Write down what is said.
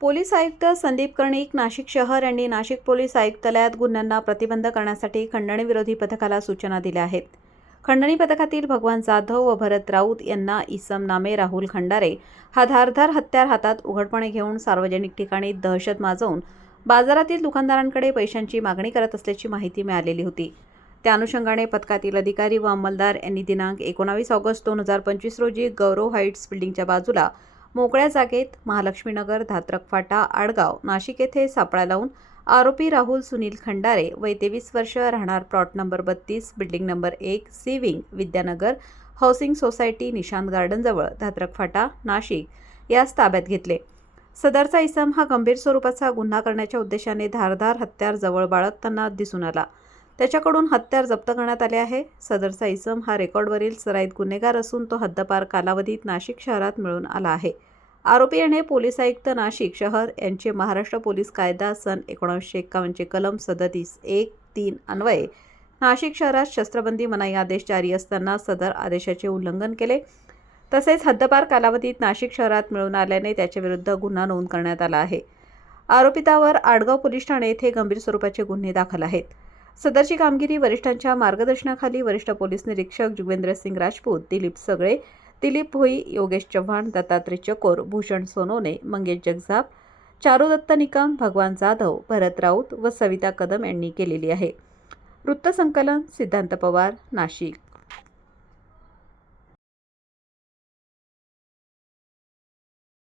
Police आयुक्त संदीप कर्णिक नाशिक शहर यांनी नाशिक पोलीस आयुक्तालयात गुन्ह्यांना प्रतिबंध करण्यासाठी खंडणी विरोधी पथकाला सूचना दिल्या आहेत. खंडणी पथकातील भगवान जाधव व भरत राऊत यांना इसम नामे राहुल खंडारे हा धारधार हत्यार हातात उघडपणे घेऊन सार्वजनिक ठिकाणी दहशत माजवून बाजारातील दुकानदारांकडे पैशांची मागणी करत असल्याची माहिती मिळालेली होती. त्या अनुषंगाने पथकातील अधिकारी व अंमलदार यांनी दिनांक एकोणावीस ऑगस्ट दोन हजार पंचवीस रोजी गौरव हाईट्स बिल्डिंगच्या बाजूला मोकळ्या जागेत महालक्ष्मीनगर धात्रक फाटा आडगाव नाशिक येथे सापळा लावून आरोपी राहुल सुनील खंडारे वय तेवीस वर्ष राहणार प्लॉट नंबर बत्तीस बिल्डिंग नंबर एक C wing Vidyanagar housing society Nishant गार्डनजवळ Dhatrak फाटा नाशिक यास ताब्यात घेतले. सदरचा इसम हा गंभीर स्वरूपाचा गुन्हा करण्याच्या उद्देशाने धारधार हत्यार जवळ बाळगताना दिसून आला. त्याच्याकडून हत्यार जप्त करण्यात आले आहे. सदरचा इसम हा रेकॉर्डवरील सराईत गुन्हेगार असून तो हद्दपार कालावधीत नाशिक शहरात मिळून आला आहे. आरोपी याने पोलीस आयुक्त नाशिक शहर यांचे महाराष्ट्र पोलीस कायदा सन एकोणीसशे एक्कावन्नचे कलम सदतीस एक तीन अन्वये नाशिक शहरात शस्त्रबंदी मनाई आदेश जारी असताना सदर आदेशाचे उल्लंघन केले. तसेच हद्दपार कालावधीत नाशिक शहरात मिळून आल्याने त्याच्याविरुद्ध गुन्हा नोंद करण्यात आला आहे. आरोपितावर आडगाव पोलीस ठाणे येथे गंभीर स्वरूपाचे गुन्हे दाखल आहेत. सदरची कामगिरी वरिष्ठांच्या मार्गदर्शनाखाली वरिष्ठ पोलीस निरीक्षक जुगवेंद्र सिंग राजपूत दिलीप सगळे दिलीप भोई योगेश चव्हाण दत्तात्रय चकोर भूषण सोनोने मंगेश जगजाप चारुदत्त निकम भगवान जाधव भरत राऊत व सविता कदम यांनी केलेली आहे. वृत्तसंकलन सिद्धांत पवार नाशिक.